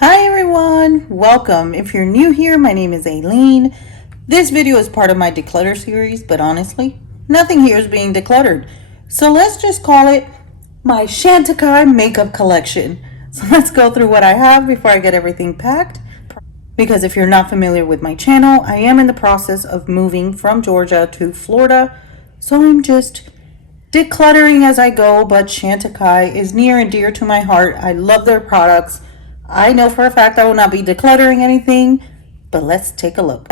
Hi everyone, welcome. If you're new here, my name is Aileen. This video is part of my declutter series, but honestly, nothing here is being decluttered. So let's just call it my Chantecaille makeup collection. So let's go through what I have before I get everything packed. Because if you're not familiar with my channel, I am in the process of moving from Georgia to Florida. So I'm just decluttering as I go, but Chantecaille is near and dear to my heart. I love their products. I know for a fact I will not be decluttering anything, but let's take a look.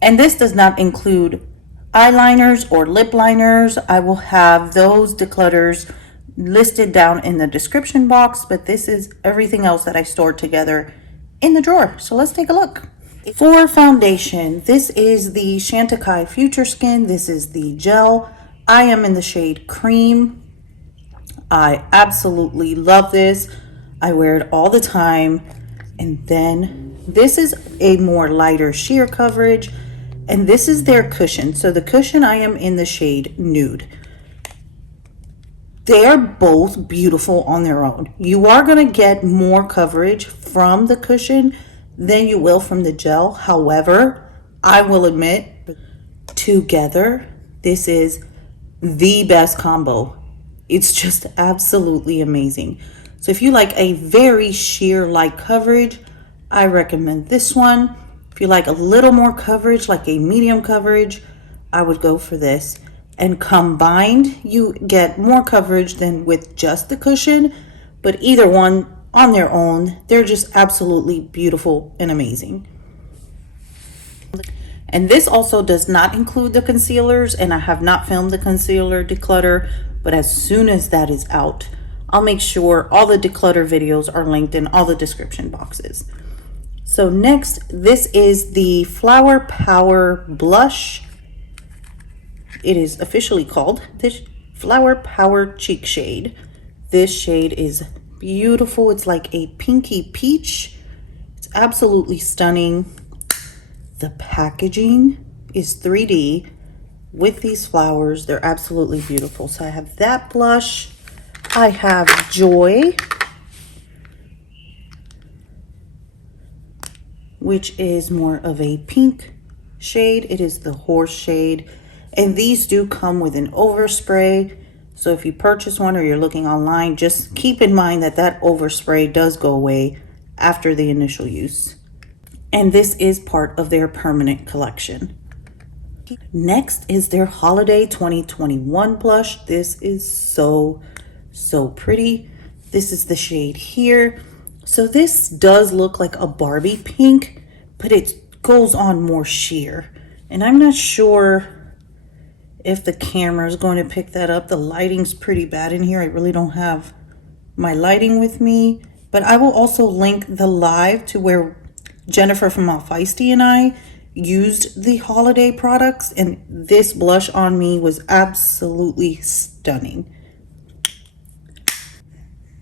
And this does not include eyeliners or lip liners. I will have those declutters listed down in the description box, but this is everything else that I stored together in the drawer. So let's take a look. For foundation, this is the Chantecaille Future Skin. This is the gel. I am in the shade Cream. I absolutely love this. I wear it all the time. And then this is a more lighter sheer coverage, and this is their cushion. So the cushion, I am in the shade Nude. They are both beautiful on their own. You are going to get more coverage from the cushion than you will from the gel. However, I will admit, together, this is the best combo. It's just absolutely amazing. So if you like a very sheer light coverage, I recommend this one. If you like a little more coverage, like a medium coverage, I would go for this. And combined, you get more coverage than with just the cushion, but either one on their own, they're just absolutely beautiful and amazing. And this also does not include the concealers, and I have not filmed the concealer declutter, but as soon as that is out, I'll make sure all the declutter videos are linked in all the description boxes. So next, this is the Flower Power Blush. It is officially called the Flower Power Cheek shade. This shade is beautiful. It's like a pinky peach. It's absolutely stunning. The packaging is 3D with these flowers. They're absolutely beautiful. So I have that blush. I have Joy, which is more of a pink shade. It is the horse shade. And these do come with an overspray. So if you purchase one or you're looking online, just keep in mind that that overspray does go away after the initial use. And this is part of their permanent collection. Next is their Holiday 2021 blush. This is so pretty. This is the shade here. So this does look like a Barbie pink, but it goes on more sheer. And I'm not sure if the camera is going to pick that up. The lighting's pretty bad in here. I really don't have my lighting with me, but I will also link the live to where Jennifer from All Feisty and I used the holiday products, and this blush on me was absolutely stunning.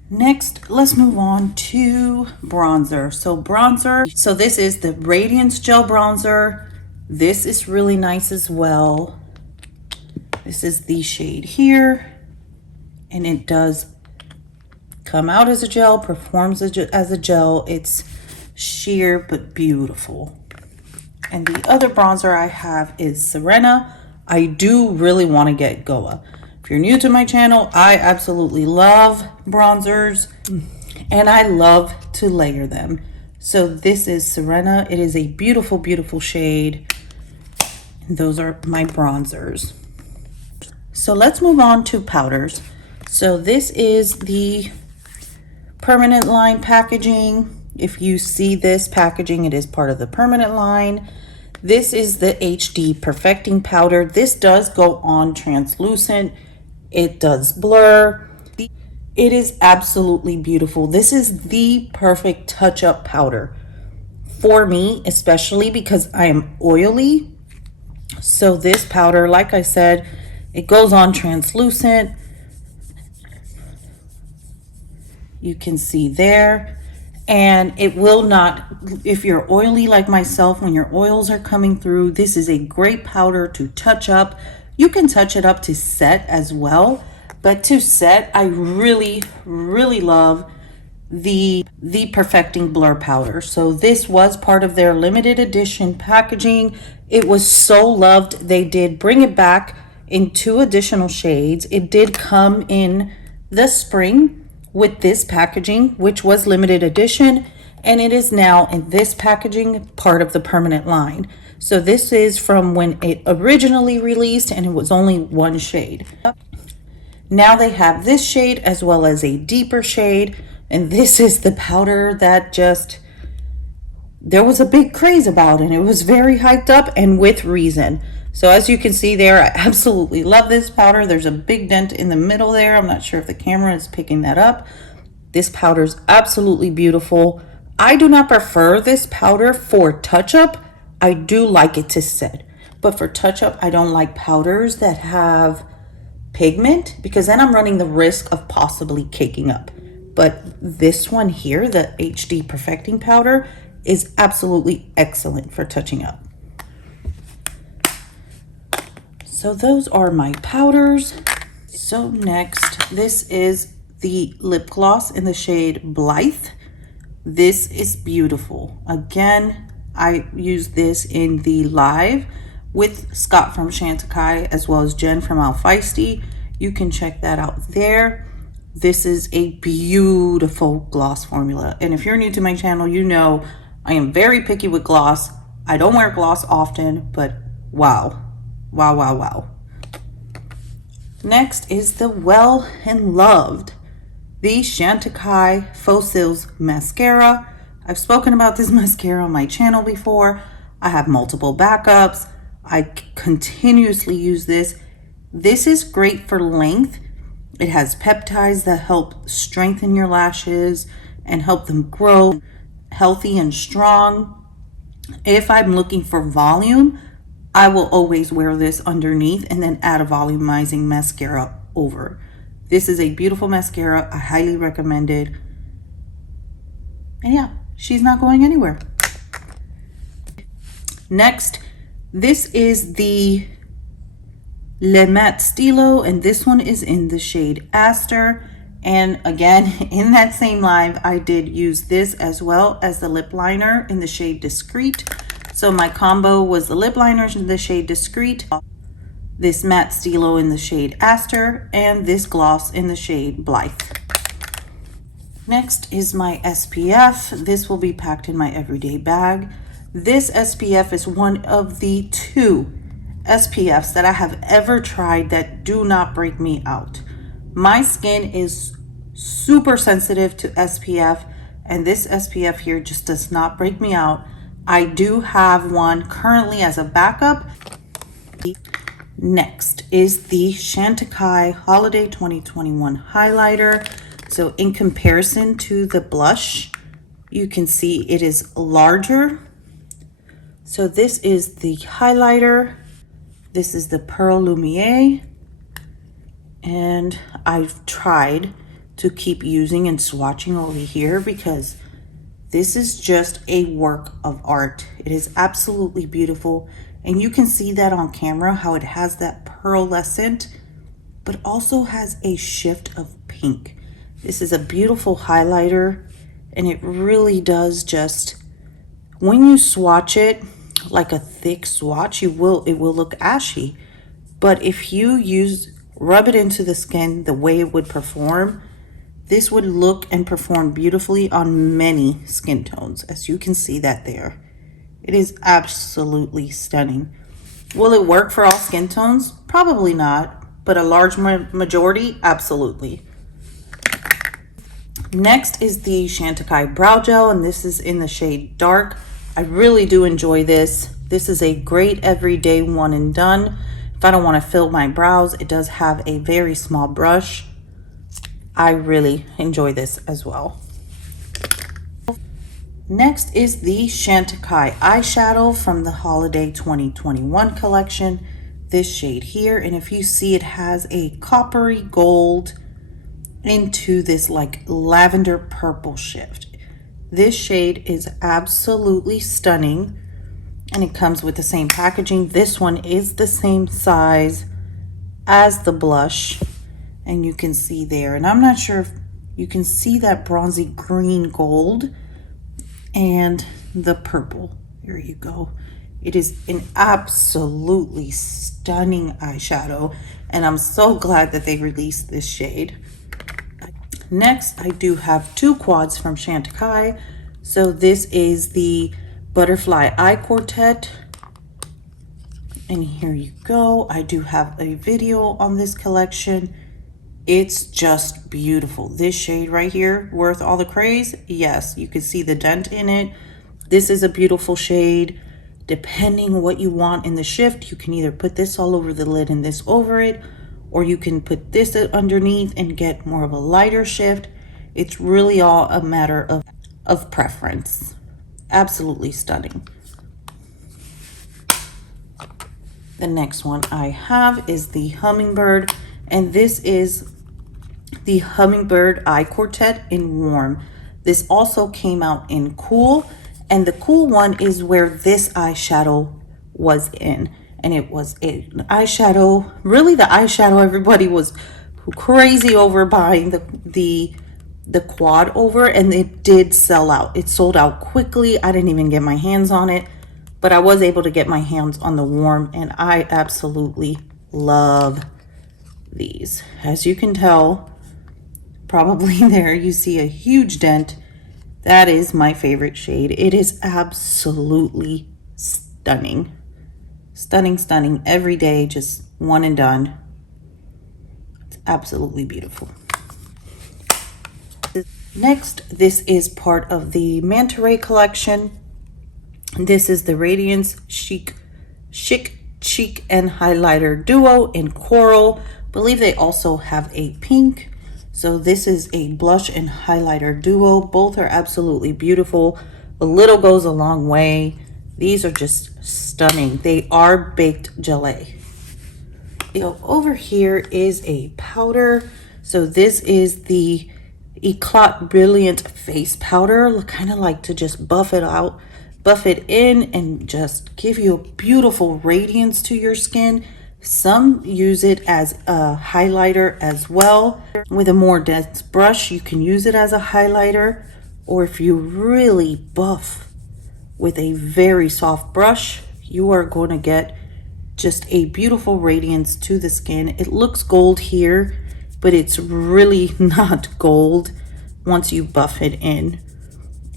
Next, let's move on to bronzer. So this is the Radiance Gel Bronzer. This is really nice as well. This is the shade here, and it does come out as a gel, performs as a gel. It's sheer but beautiful. And the other bronzer I have is Serena. I do really want to get Goa. If you're new to my channel, I absolutely love bronzers and I love to layer them. So this is Serena. It is a beautiful, beautiful shade. And those are my bronzers. So let's move on to powders. So this is the permanent line packaging. If you see this packaging, it is part of the permanent line. This is the HD Perfecting Powder. This does go on translucent. It does blur. It is absolutely beautiful. This is the perfect touch-up powder for me, especially because I am oily. So this powder, like I said, it goes on translucent. You can see there. And it will not, if you're oily like myself, when your oils are coming through, this is a great powder to touch up. You can touch it up to set as well, but to set, I really love the Perfecting Blur Powder. So this was part of their limited edition packaging. It was so loved. They did bring it back in 2 additional shades. It did come in the spring with this packaging, which was limited edition, and it is now in this packaging, part of the permanent line. So this is from when it originally released, and it was only 1 shade. Now they have this shade as well as a deeper shade, and this is the powder that just, there was a big craze about, and it was very hyped up, and with reason. So as you can see there, I absolutely love this powder. There's a big dent in the middle there. I'm not sure if the camera is picking that up. This powder is absolutely beautiful. I do not prefer this powder for touch-up. I do like it to set, but for touch-up, I don't like powders that have pigment, because then I'm running the risk of possibly caking up. But this one here, the HD Perfecting Powder, is absolutely excellent for touching up. So those are my powders. So next, this is the lip gloss in the shade Blythe. This is beautiful. Again, I use this in the live with Scott from Chantecaille as well as Jen from Al Feisty. You can check that out there. This is a beautiful gloss formula. And if you're new to my channel, you know I am very picky with gloss. I don't wear gloss often, but wow. Wow, wow, wow. Next is the well and loved, the Chantecaille Faux Mascara. I've spoken about this mascara on my channel before. I have multiple backups. I continuously use this. This is great for length. It has peptides that help strengthen your lashes and help them grow healthy and strong. If I'm looking for volume, I will always wear this underneath and then add a volumizing mascara over. This is a beautiful mascara. I highly recommend it. And yeah, she's not going anywhere. Next, this is the Le Mat Stilo, and this one is in the shade Aster. And again, in that same live, I did use this as well as the lip liner in the shade Discreet. So my combo was the lip liner in the shade Discreet, this matte stilo in the shade Aster, and this gloss in the shade Blythe. Next is my SPF. This will be packed in my everyday bag. This SPF is one of the 2 SPFs that I have ever tried that do not break me out. My skin is super sensitive to SPF, and this SPF here just does not break me out. I do have one currently as a backup. Next is the Chantecaille Holiday 2021 highlighter. So in comparison to the blush, you can see it is larger. So this is the highlighter. This is the Pearl Lumiere. And I've tried to keep using and swatching over here because this is just a work of art. It is absolutely beautiful. And you can see that on camera, how it has that pearlescent, but also has a shift of pink. This is a beautiful highlighter, and it really does just, when you swatch it, like a thick swatch, it will look ashy. But if you rub it into the skin the way it would perform, this would look and perform beautifully on many skin tones, as you can see that there. It is absolutely stunning. Will it work for all skin tones? Probably not, but a large majority, absolutely. Next is the Shantikai Brow Gel, and this is in the shade Dark. I really do enjoy this. This is a great everyday one and done. If I don't want to fill my brows, it does have a very small brush. I really enjoy this as well. Next is the Shantikai Eyeshadow from the Holiday 2021 collection. This shade here, and if you see, it has a coppery gold into this like lavender purple shift. This shade is absolutely stunning, and it comes with the same packaging. This one is the same size as the blush, and you can see there, and I'm not sure You can see that bronzy green gold and the purple. Here you go. It is an absolutely stunning eyeshadow, and I'm so glad that they released this shade. Next, I do have two quads from Chantecaille. So this is the Butterfly Eye Quartet. And here you go. I do have a video on this collection. It's just beautiful. This shade right here, worth all the craze? Yes, you can see the dent in it. This is a beautiful shade. Depending what you want in the shift, you can either put this all over the lid and this over it, or you can put this underneath and get more of a lighter shift. It's really all a matter of preference. Absolutely stunning. The next one I have is the Hummingbird, and this is the Hummingbird Eye Quartet in Warm. This also came out in Cool, and the Cool one is where this eyeshadow was in, and it was an eyeshadow, really the eyeshadow everybody was crazy over buying the quad over, and it did sell out. It sold out quickly. I didn't even get my hands on it, but I was able to get my hands on the Warm, and I absolutely love these. As you can tell, probably there you see a huge dent. That is my favorite shade. It is absolutely stunning. Stunning, stunning. Every day, just one and done. It's absolutely beautiful. Next, this is part of the Manta Ray collection. This is the Radiance Chic, Cheek and Highlighter Duo in Coral. I believe they also have a pink. So this is a blush and highlighter duo. Both are absolutely beautiful. A little goes a long way. These are just stunning. They are baked gelée. So over here is a powder. So this is the Eclat Brilliant Face Powder. Kind of like to just buff it out, buff it in, and just give you a beautiful radiance to your skin. Some use it as a highlighter as well. With a more dense brush, you can use it as a highlighter, or if you really buff with a very soft brush, you are going to get just a beautiful radiance to the skin. It looks gold here, but it's really not gold once you buff it in.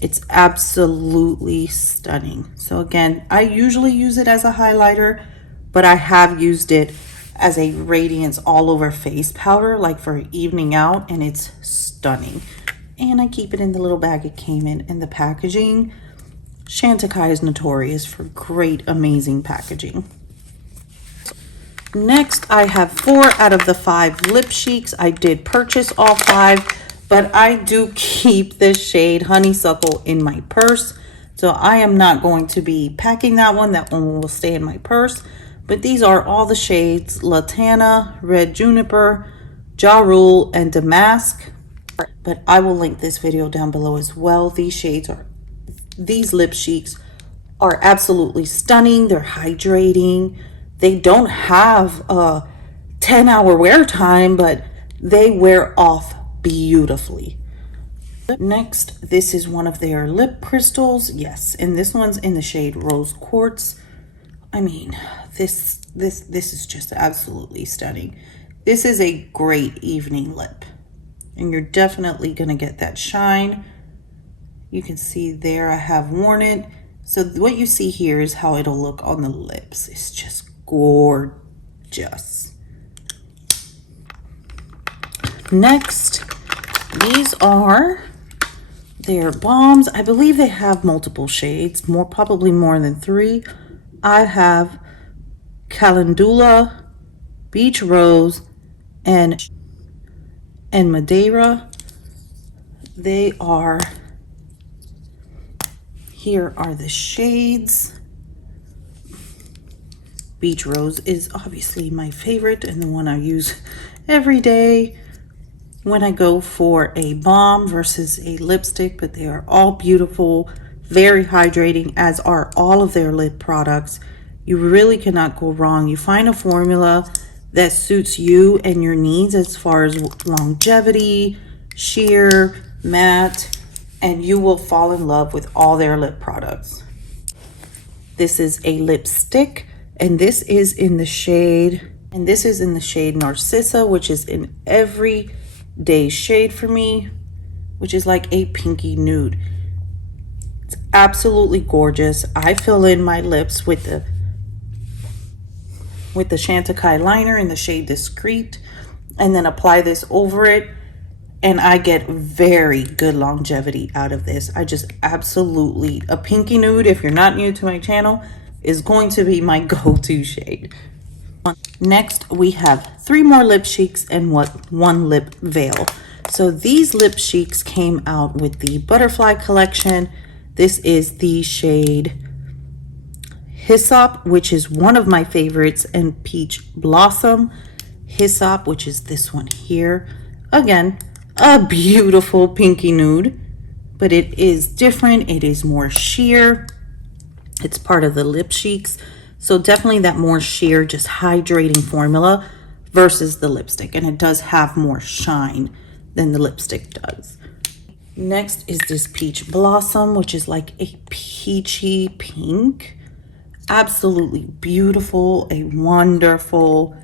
It's absolutely stunning. So again, I usually use it as a highlighter, but I have used it as a radiance all over face powder, like for evening out, and it's stunning. And I keep it in the little bag it came in. And the packaging, Chantecaille is notorious for great, amazing packaging. Next, I have 4 out of the 5 lip cheeks. I did purchase all 5, but I do keep this shade Honeysuckle in my purse. So I am not going to be packing that one. That one will stay in my purse. But these are all the shades: Latana, Red Juniper, Ja Rule, and Damask. But I will link this video down below as well. These lip cheeks are absolutely stunning. They're hydrating. They don't have a 10-hour wear time, but they wear off beautifully. Next, this is one of their lip crystals. Yes, and this one's in the shade Rose Quartz. I mean, this is just absolutely stunning. This is a great evening lip, and you're definitely gonna get that shine. You can see there I have worn it. So what you see here is how it'll look on the lips. It's just gorgeous. Next, these are their balms. I believe they have multiple shades, probably more than 3. I have Calendula, Beach Rose, and Madeira. They are, here are the shades. Beach Rose is obviously my favorite and the one I use every day when I go for a balm versus a lipstick, but they are all beautiful, very hydrating, as are all of their lip products. You really cannot go wrong. You find a formula that suits you and your needs as far as longevity, sheer, matte, and you will fall in love with all their lip products. This is a lipstick, and this is in the shade Narcissa, which is an everyday shade for me, which is like a pinky nude. It's absolutely gorgeous. I fill in my lips with the Chantecaille liner in the shade Discreet, and then apply this over it, and I get very good longevity out of this. I just absolutely, a pinky nude, if you're not new to my channel, is going to be my go-to shade. Next, we have 3 more lip cheeks and one lip veil. So these lip cheeks came out with the Butterfly collection. This is the shade Hyssop, which is one of my favorites, and Peach Blossom. Hyssop, which is this one here. Again, a beautiful pinky nude, but it is different. It is more sheer. It's part of the lip cheeks. So definitely that more sheer, just hydrating formula versus the lipstick. And it does have more shine than the lipstick does. Next is this Peach Blossom, which is like a peachy pink. Absolutely beautiful, a wonderful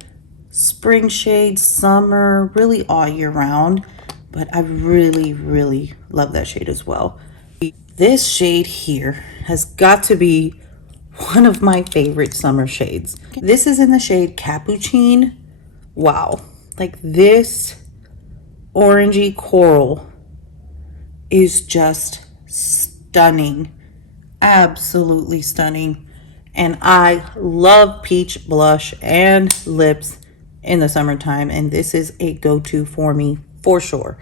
spring shade, summer, really all year round. But I really, really love that shade as well. This shade here has got to be one of my favorite summer shades. This is in the shade Capucine. Wow, like this orangey coral is just stunning, absolutely stunning. And I love peach blush and lips in the summertime, and this is a go-to for me for sure.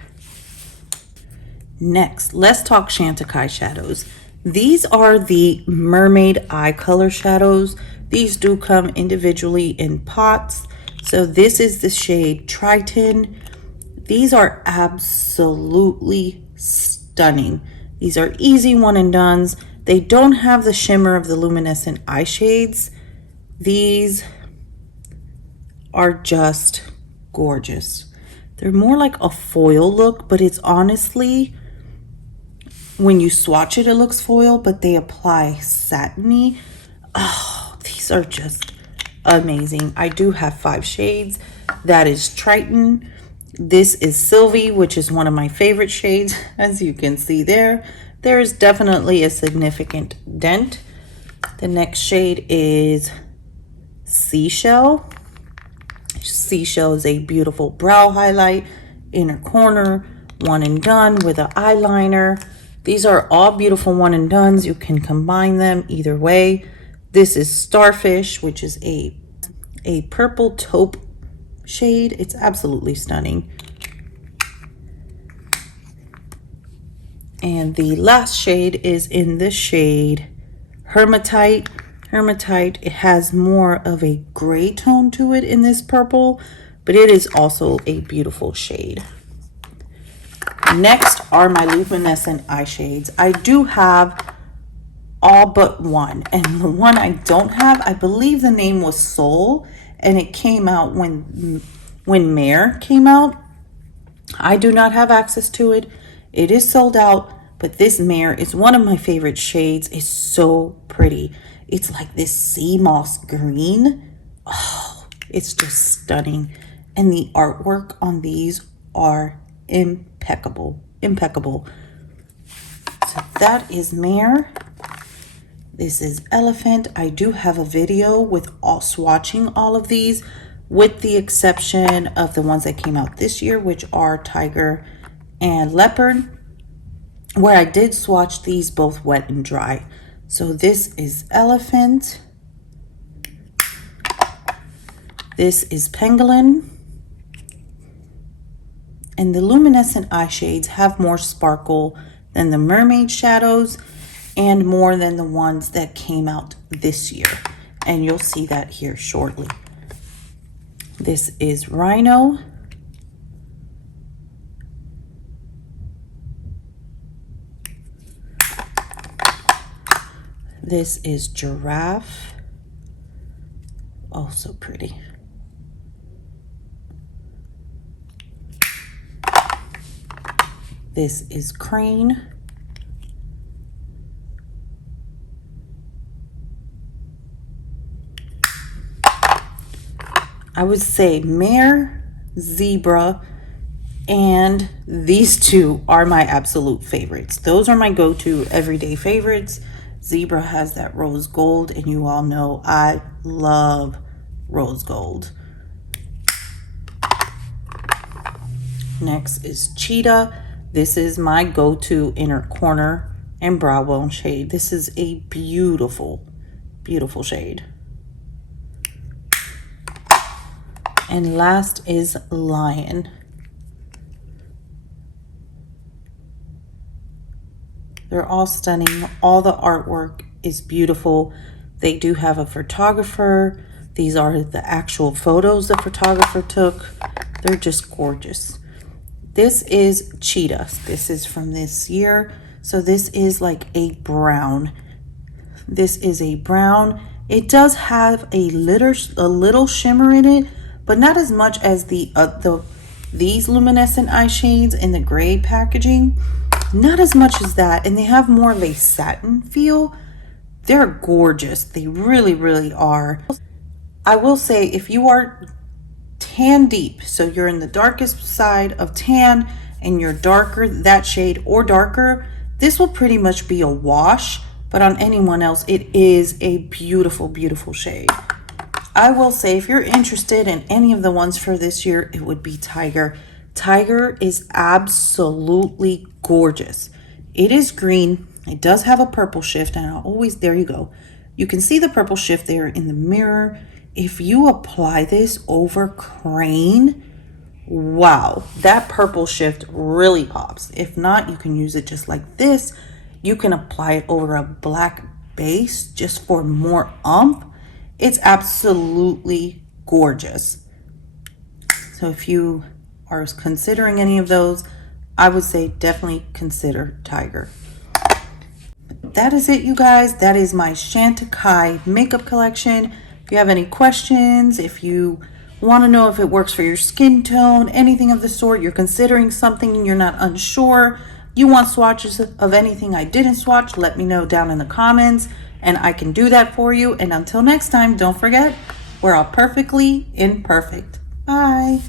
Next, let's talk Chantecaille shadows. These are the Mermaid Eye Color shadows. These do come individually in pots. So this is the shade Triton. These are absolutely stunning. These are easy one and dones. They don't have the shimmer of the Luminescent Eye Shades. These are just gorgeous. They're more like a foil look, but it's honestly, when you swatch it, it looks foil, but they apply satiny. Oh, these are just amazing. I do have 5 shades. That is Triton. This is Sylvie, which is one of my favorite shades. As you can see there, there is definitely a significant dent. The next shade is Seashell. Seashell is a beautiful brow highlight, inner corner, one and done with an eyeliner. These are all beautiful one and dones. You can combine them either way. This is Starfish, which is a purple taupe shade. It's absolutely stunning. And the last shade is in the shade Hematite. Hematite, it has more of a gray tone to it in this purple, but it is also a beautiful shade. Next are my luminescent eye shades. I do have all but one, and the one I don't have, I believe the name was Soul, and it came out when Mare came out. I do not have access to it. It is sold out, but this Mare is one of my favorite shades. It's so pretty. It's like this sea moss green. Oh, it's just stunning. And the artwork on these are impeccable. So that is Mare. This is Elephant. I do have a video with swatching all of these, with the exception of the ones that came out this year, which are Tiger and Leopard, where I did swatch these both wet and dry. So this is Elephant. This is Pangolin. And the luminescent eye shades have more sparkle than the mermaid shadows and more than the ones that came out this year. And you'll see that here shortly. This is Rhino. This is Giraffe. Oh, so pretty. This is Crane. I would say Mare, Zebra, and these two are my absolute favorites. Those are my go-to everyday favorites. Zebra has that rose gold, and you all know I love rose gold. Next is Cheetah. This is my go-to inner corner and brow bone shade. This is a beautiful, beautiful shade. And last is Lion. They're all stunning. All the artwork is beautiful. They do have a photographer. These are the actual photos the photographer took. They're just gorgeous. This is Cheetah. This is from this year. So this is like a brown. This is a brown. It does have a little shimmer in it, but not as much as these luminescent eye shades in the gray packaging. Not as much as that, and they have more of a satin feel. They're gorgeous. They really, really are. I will say, if you are tan deep, so you're in the darkest side of tan and you're darker, that shade or darker, this will pretty much be a wash, but on anyone else, it is a beautiful, beautiful shade. I will say, if you're interested in any of the ones for this year, it would be Tiger. Tiger is absolutely gorgeous. It is green. It does have a purple shift, and there you go. You can see the purple shift there in the mirror. If you apply this over Crane, wow, that purple shift really pops. If not, you can use it just like this. You can apply it over a black base just for more oomph. It's absolutely gorgeous. So if you are considering any of those, I would say definitely consider Tiger. That is it, you guys. That is my Chantecaille makeup collection. If you have any questions, if you want to know if it works for your skin tone, anything of the sort, you're considering something and you're not unsure, you want swatches of anything I didn't swatch, let me know down in the comments and I can do that for you. And until next time, don't forget, we're all perfectly imperfect. Bye.